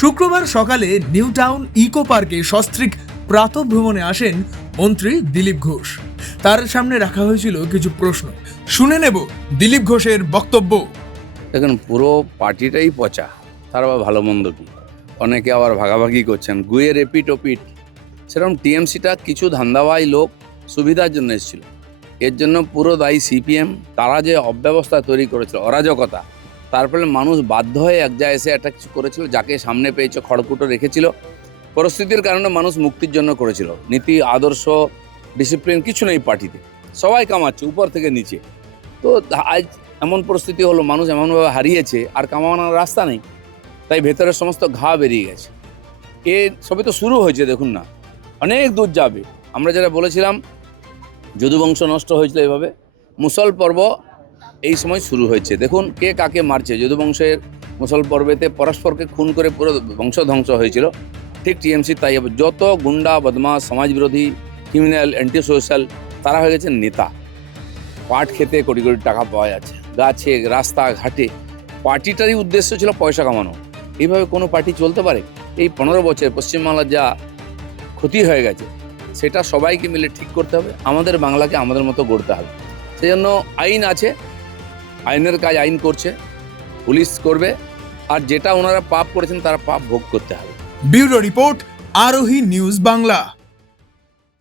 শুক্রবার সকালে new town eco পার্কে সস্ত্রীক প্রাতঃভ্রমণে আসেন মন্ত্রী দিলীপ ঘোষ। তার সামনে রাখা হয়েছিল কিছু প্রশ্ন। শুনে নেব দিলীপ ঘোষের বক্তব্য। দেখুন, পুরো পার্টিটাই পচা, তার আবার ভালো মন্দ কি, অনেকে আবার ভাগাভাগি করছেন, গুয়ের এপিট ওপিট। সেরকম টিএমসিটা কিছু ধান্দাবাজ লোক সুবিধার জন্য এসেছিল, এর জন্য পুরো দায়ী সিপিএম। তারা যে অব্যবস্থা তৈরি করেছিল, অরাজকতা, তার ফলে মানুষ বাধ্য হয়ে এক জায়গায় এসে একটা কিছু করেছিল, যাকে সামনে পেয়েছে খড়কুটো রেখেছিল। পরিস্থিতির কারণে মানুষ মুক্তির জন্য করেছিল। নীতি, আদর্শ, ডিসিপ্লিন কিছু নেই পার্টিতে, সবাই কামাচ্ছে উপর থেকে নিচে। তো আজ এমন পরিস্থিতি হলো, মানুষ এমনভাবে হারিয়েছে, আর কামানোর রাস্তা নেই, তাই ভেতরের সমস্ত ঘা বেরিয়ে গেছে। এ সবই তো শুরু হয়েছে, দেখুন না, অনেক দূর যাবে। আমরা যারা বলেছিলাম যদুবংশ নষ্ট হয়েছিল এভাবে, মুসল পর্ব এই সময় শুরু হয়েছে। দেখুন কে কাকে মারছে। যদুবংশের মুসল পর্বেতে পরস্পরকে খুন করে পুরো বংশ ধ্বংস হয়েছিল, ঠিক টিএমসি তাই হবে। যত গুন্ডা, বদমাস, সমাজবিরোধী, ক্রিমিনাল, অ্যান্টি সোশ্যাল, তারা হয়ে গেছে নেতা। পাট খেতে কোটি কোটি টাকা পাওয়া যাচ্ছে, গাছে, রাস্তাঘাটে। পার্টিটারই উদ্দেশ্য ছিল পয়সা কামানো। এইভাবে কোনো পার্টি চলতে পারে? এই 15 বছর পশ্চিমবাংলার যা ক্ষতি হয়ে গেছে, সেটা সবাইকে মিলে ঠিক করতে হবে। আমাদের বাংলাকে আমাদের মতো গড়তে হবে। সেই জন্য আইন আছে, আইনের কাজ আইন করছে, পুলিশ করবে, আর যেটা ওনারা পাপ করেছেন তারা পাপ ভোগ করতে হবে। ব্যুরো রিপোর্ট, আরোহী নিউজ বাংলা।